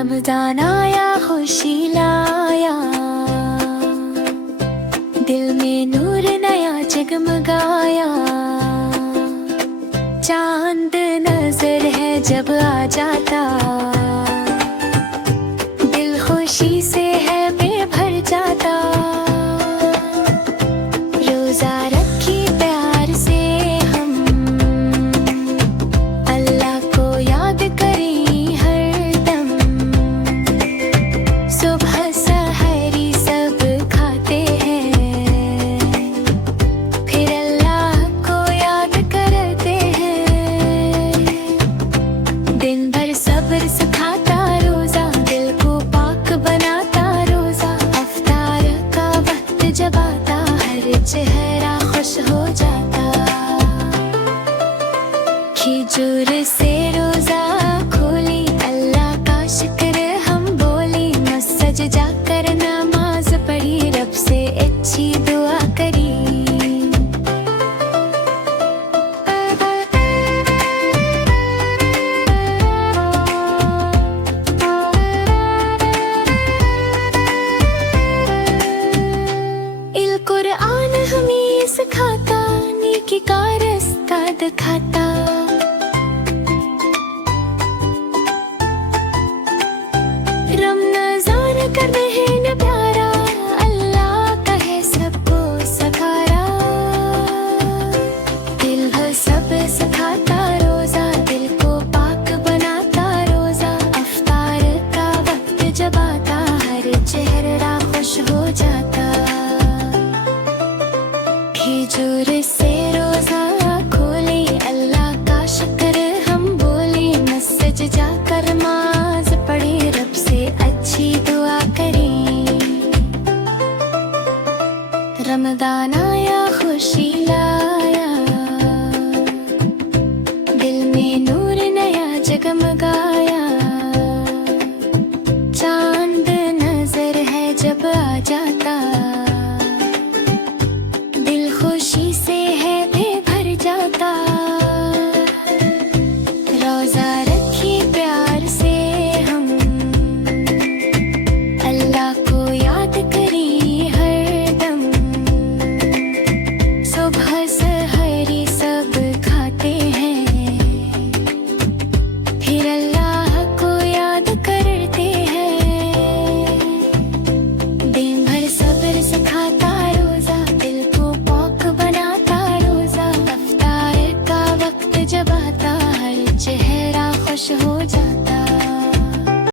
रमजान आया खुशी लाया, दिल में नूर नया जगमगाया। चांद नजर है जब आ जाता, दिल खुशी से है बेभर जाता। रोजा रखी प्यार से हम, अल्लाह को याद करें हर दम। सुबह सहरी सब खाते हैं, फिर अल्लाह को याद करते हैं। दिन भर सब्र सिखाता रोजा, दिल को पाक बनाता रोजा। अफ्तार का वक्त जब आता, हर चेहरा खुश हो जाता। खिजूर से रोजा खोली, अल्लाह का शुक्र हम बोली। मस्जिद जाकर नमाज पढ़ी, रब से अच्छी दुआ करी। इल कुरान हमें सिखाता, नेकी का रास्ता दिखाता। रमजान कर रहे न प्यारा, अल्लाह का है सबको सखारा। दिल भर सब सिखाता रोजा, दिल को पाक बनाता रोजा। अफ्तार का वक्त जब आता, हर चेहरा खुश हो जाता। खिजूर से रोजा खोली, अल्लाह का शुक्र हम बोली। मस्जिद जाकर नमाज पढ़ी, रब से अच्छी दुआ करें। रमजान आया खुशी लाया, दिल में नूर नया जगमगाया। चांद नजर है जब आ जाता, दिल खुशी से है बेभर जाता। रोजा रखी प्यार से हम, अल्लाह को याद करें हर दम। सुबह सहरी सब खाते हैं, फिर अल्लाह को याद करते हैं। दिन भर सब्र सिखाता रोजा, दिल को पाक बनाता रोजा। अफ्तार का वक्त जब आता, हर चेहरा खुश हो जाता।